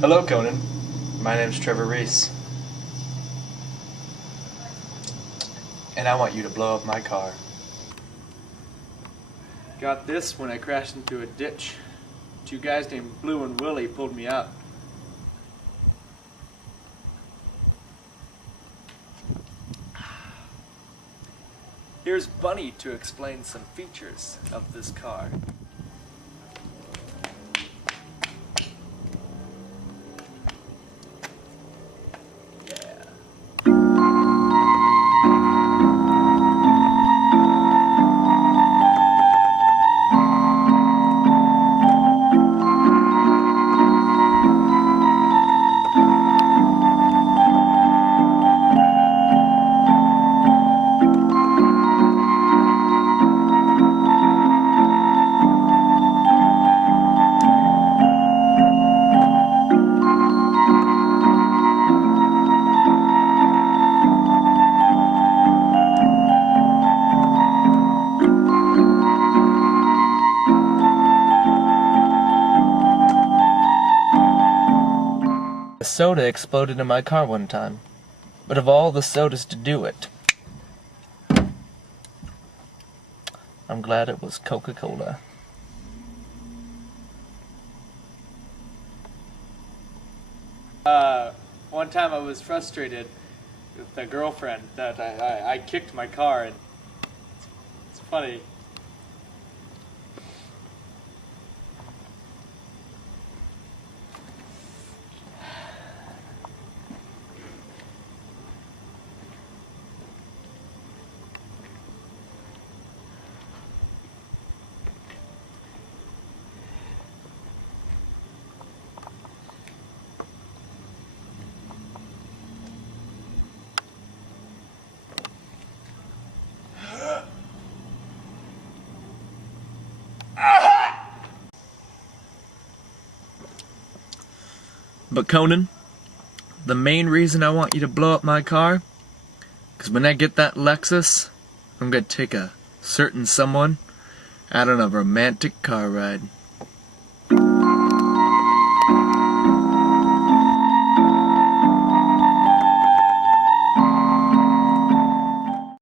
Hello, Conan. My name's Trevor Reece. And I want you to blow up my car. Got this when I crashed into a ditch. Two guys named Blue and Willie pulled me out. Here's Bunny to explain some features of this car. A soda exploded in my car one time, but of all the sodas to do it, I'm glad it was Coca-Cola. One time I was frustrated with a girlfriend that I kicked my car, and it's funny. But Conan, the main reason I want you to blow up my car, because when I get that Lexus, I'm gonna take a certain someone out on a romantic car ride.